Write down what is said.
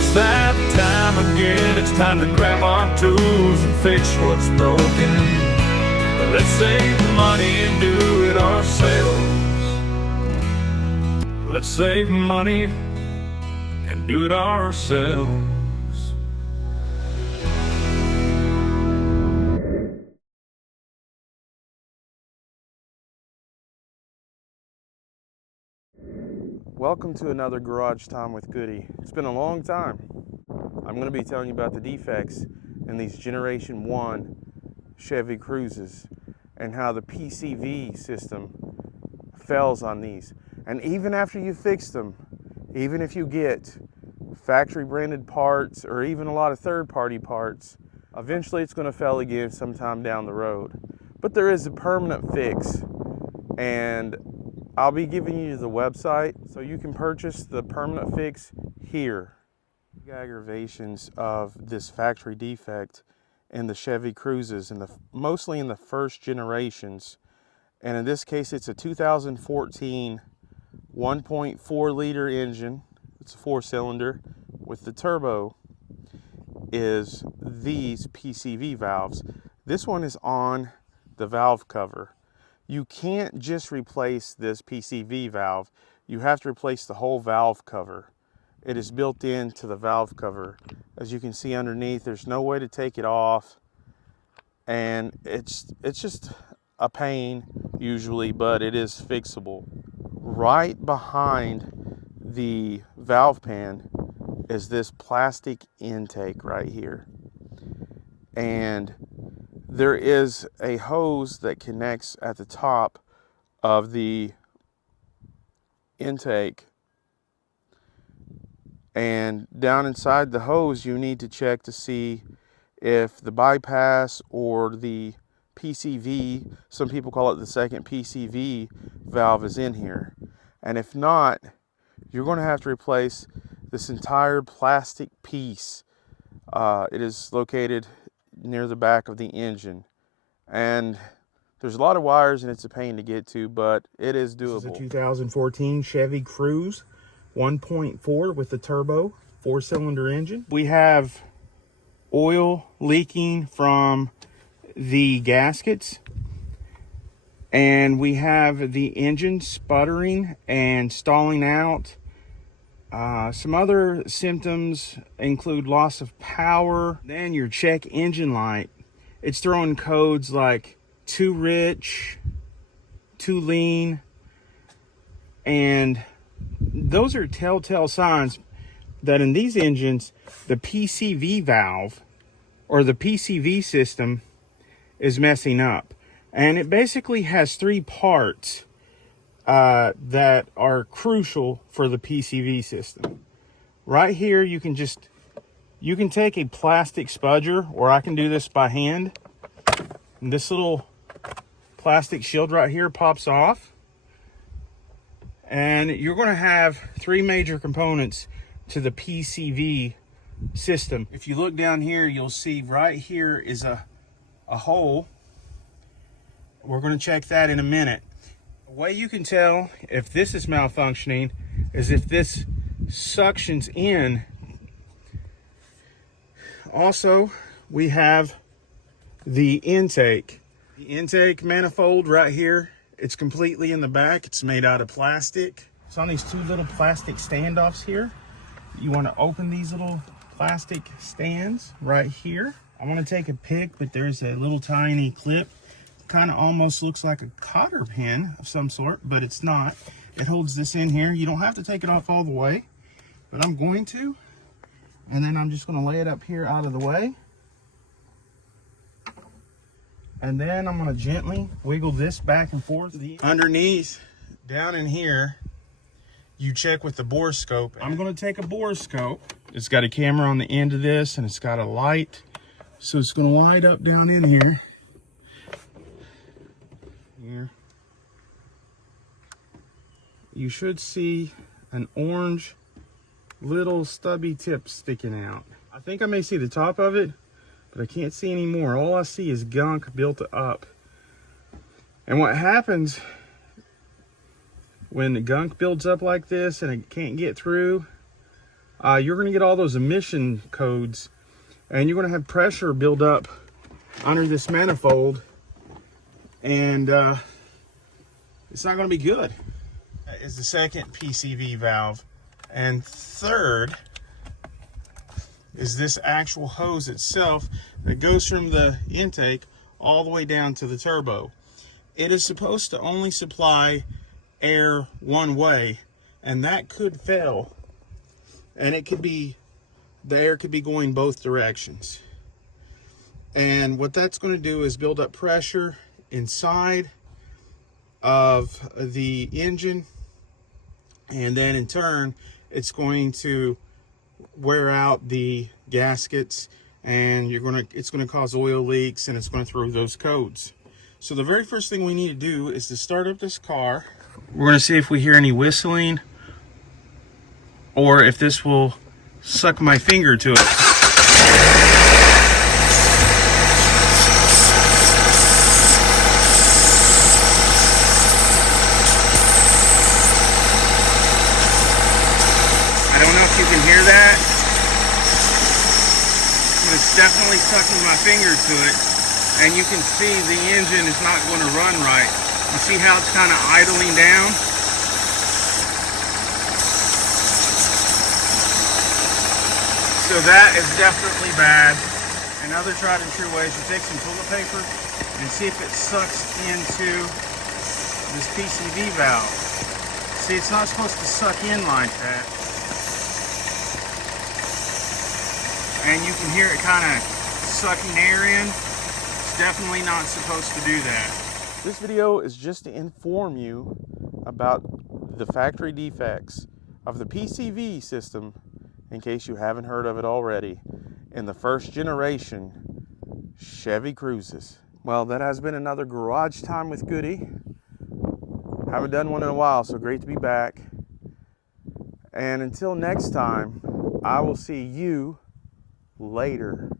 It's that time again, it's time to grab our tools and fix what's broken. Let's save money and do it ourselves. Let's save money and do it ourselves. Welcome to another Garage Time with Goody. It's been a long time. I'm going to be telling you about the defects in these Generation 1 Chevy Cruzes and how the PCV system fails on these. And even after you fix them, even if you get factory branded parts or even a lot of third-party parts, eventually it's going to fail again sometime down the road. But there is a permanent fix, and I'll be giving you the website so you can purchase the permanent fix here. The aggravations of this factory defect in the Chevy Cruzes, mostly in the first generations, and in this case it's a 2014 1.4 liter engine. It's a 4-cylinder with the turbo, is these PCV valves. This one is on the valve cover. You can't just replace this PCV valve. You have to replace the whole valve cover. It is built into the valve cover. As you can see underneath, there's no way to take it off. And it's just a pain usually, but it is fixable. Right behind the valve pan is this plastic intake right here. And there is a hose that connects at the top of the intake, and down inside the hose you need to check to see if the bypass or the PCV, some people call it the second PCV valve, is in here. And if not, you're going to have to replace this entire plastic piece. It is located near the back of the engine, and there's a lot of wires and it's a pain to get to, but it is doable. This is a 2014 Chevy Cruze 1.4 with the turbo 4-cylinder engine. We have oil leaking from the gaskets, and we have the engine sputtering and stalling out. Some other symptoms include loss of power. Then your check engine light, it's throwing codes like too rich, too lean, and those are telltale signs that in these engines the PCV valve or the PCV system is messing up. And it basically has 3 parts that are crucial for the PCV system. Right here, you can take a plastic spudger, or I can do this by hand. And this little plastic shield right here pops off, and you're going to have 3 major components to the PCV system. If you look down here, you'll see right here is a hole. We're going to check that in a minute. The way you can tell if this is malfunctioning is if this suctions in. Also, we have the intake. The intake manifold right here, it's completely in the back. It's made out of plastic. It's on these 2 little plastic standoffs here. You want to open these little plastic stands right here. I want to take a pic, but there's a little tiny clip. Kind of almost looks like a cotter pin of some sort, but it's not. It holds this in here. You don't have to take it off all the way, but I'm going to. And then I'm just going to lay it up here out of the way. And then I'm going to gently wiggle this back and forth. Underneath, down in here, you check with the bore scope. I'm going to take a bore scope. It's got a camera on the end of this, and it's got a light. So it's going to light up down in here. You should see an orange little stubby tip sticking out. I think I may see the top of it, but I can't see any more. All I see is gunk built up. And what happens when the gunk builds up like this and it can't get through, you're going to get all those emission codes, and you're going to have pressure build up under this manifold, and it's not going to be good. That is the second PCV valve, and third is this actual hose itself that goes from the intake all the way down to the turbo. It is supposed to only supply air one way, and that could fail, and it could be, the air could be going both directions. And what that's going to do is build up pressure inside of the engine, and then in turn it's going to wear out the gaskets, and it's going to cause oil leaks, and it's going to throw those codes. So the very first thing we need to do is to start up this car. We're going to see if we hear any whistling, or if this will suck my finger to it. I don't know if you can hear that, but it's definitely sucking my finger to it, and you can see the engine is not going to run right. You see how it's kind of idling down? So that is definitely bad. Another tried and true way is to take some toilet paper and see if it sucks into this PCV valve. See, it's not supposed to suck in like that. And you can hear it kind of sucking air in. It's definitely not supposed to do that. This video is just to inform you about the factory defects of the PCV system, in case you haven't heard of it already, in the first generation Chevy Cruzes. Well, that has been another Garage Time with Goody. Haven't done one in a while, so great to be back. And until next time, I will see you later.